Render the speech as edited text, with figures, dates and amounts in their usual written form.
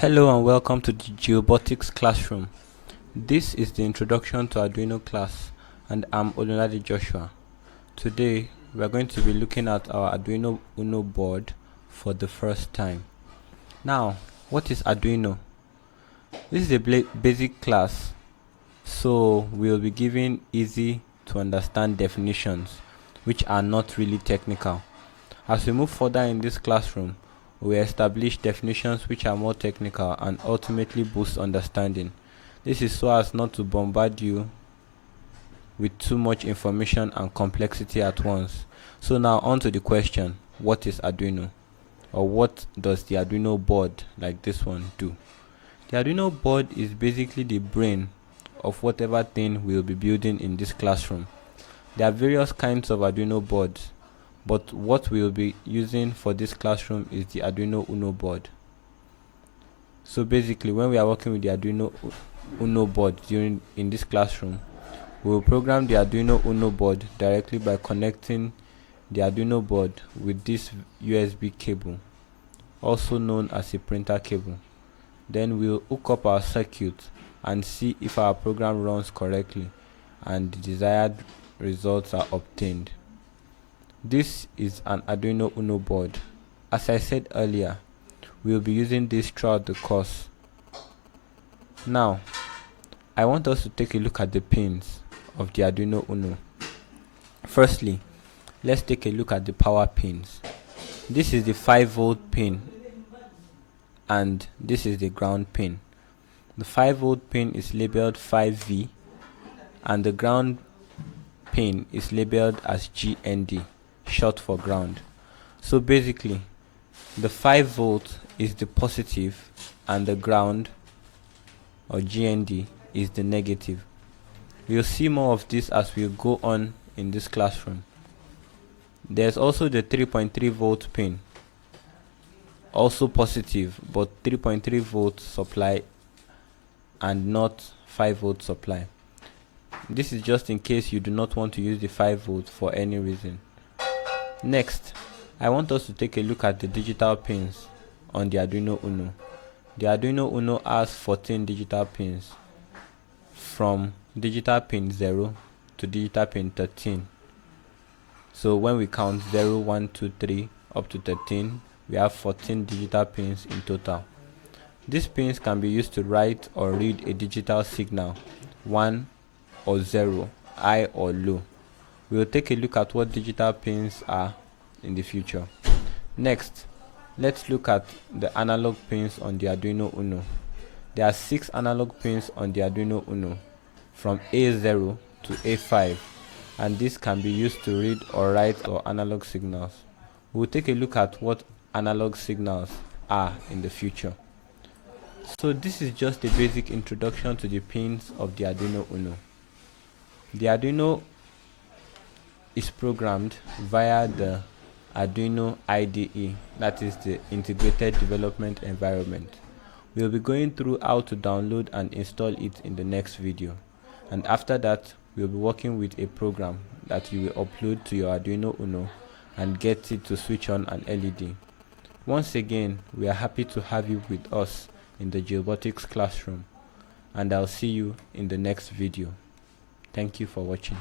Hello and welcome to the JILBOTICS Classroom. This is the introduction to Arduino class and I'm Olunlade Joshua. Today we are going to be looking at our Arduino Uno board for the first time. Now, what is Arduino? This is a basic class, so we will be giving easy to understand definitions which are not really technical. As we move further in this classroom, we establish definitions which are more technical and ultimately boost understanding. This is so as not to bombard you with too much information and complexity at once. So now on to the question, what is Arduino? Or what does the Arduino board like this one do? The Arduino board is basically the brain of whatever thing we will be building in this classroom. There are various kinds of Arduino boards, but what we will be using for this classroom is the Arduino Uno board. So basically, when we are working with the Arduino Uno board in this classroom, we will program the Arduino Uno board directly by connecting the Arduino board with this USB cable, also known as a printer cable. Then we will hook up our circuit and see if our program runs correctly and the desired results are obtained. This is an Arduino Uno board. As I said earlier, we will be using this throughout the course. Now, I want us to take a look at the pins of the Arduino Uno. Firstly, let's take a look at the power pins. This is the 5-volt pin and this is the ground pin. The 5-volt pin is labeled 5V and the ground pin is labeled as GND, short for ground. So basically, the 5-volt is the positive and the ground, or GND, is the negative. We'll see more of this as we go on in this classroom. There's also the 3.3 volt pin, also positive, but 3.3 volt supply and not 5 volt supply. This is just in case you do not want to use the 5 volt for any reason. Next, I want us to take a look at the digital pins on the Arduino Uno. The Arduino Uno has 14 digital pins, from digital pin 0 to digital pin 13. So when we count 0, 1, 2, 3 up to 13, we have 14 digital pins in total. These pins can be used to write or read a digital signal, 1 or 0, high or low. We will take a look at what digital pins are in the future. Next, let's look at the analog pins on the Arduino Uno. There are 6 analog pins on the Arduino Uno, from A0 to A5, and this can be used to read or write or analog signals. We will take a look at what analog signals are in the future. So this is just a basic introduction to the pins of the Arduino Uno. The Arduino is programmed via the Arduino IDE, that is the Integrated Development Environment. We'll be going through how to download and install it in the next video, and after that we'll be working with a program that you will upload to your Arduino Uno and get it to switch on an LED. Once again, we are happy to have you with us in the JILBOTICS Classroom, and I'll see you in the next video. Thank you for watching.